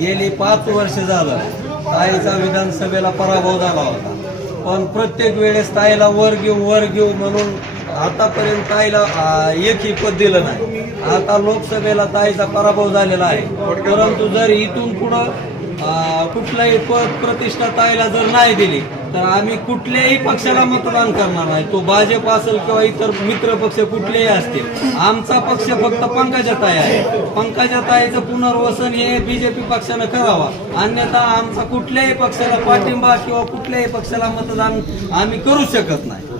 गेली पाच वर्ष झालं. ताईचा विधानसभेला पराभव झाला होता. पण प्रत्येक वेळेस ताईला वर घेऊ वर घेऊ म्हणून आतापर्यंत ताईला एकही पद दिलं नाही. आता लोकसभेला ताईचा पराभव झालेला आहे. परंतु जर इथून पुढं कुठलाही पद प्रतिष्ठा ताईला जर नाही दिली तर आम्ही कुठल्याही पक्षाला मतदान करणार नाही. तो भाजप असेल किंवा इतर मित्र पक्ष कुठलेही असतील आमचा पक्ष फक्त पंकजाताई आहे. पंकजाताईचं पुनर्वसन हे बीजेपी पक्षानं करावा. अन्यथा आमचा कुठल्याही पक्षाला पाठिंबा किंवा कुठल्याही पक्षाला मतदान आम्ही करू शकत नाही.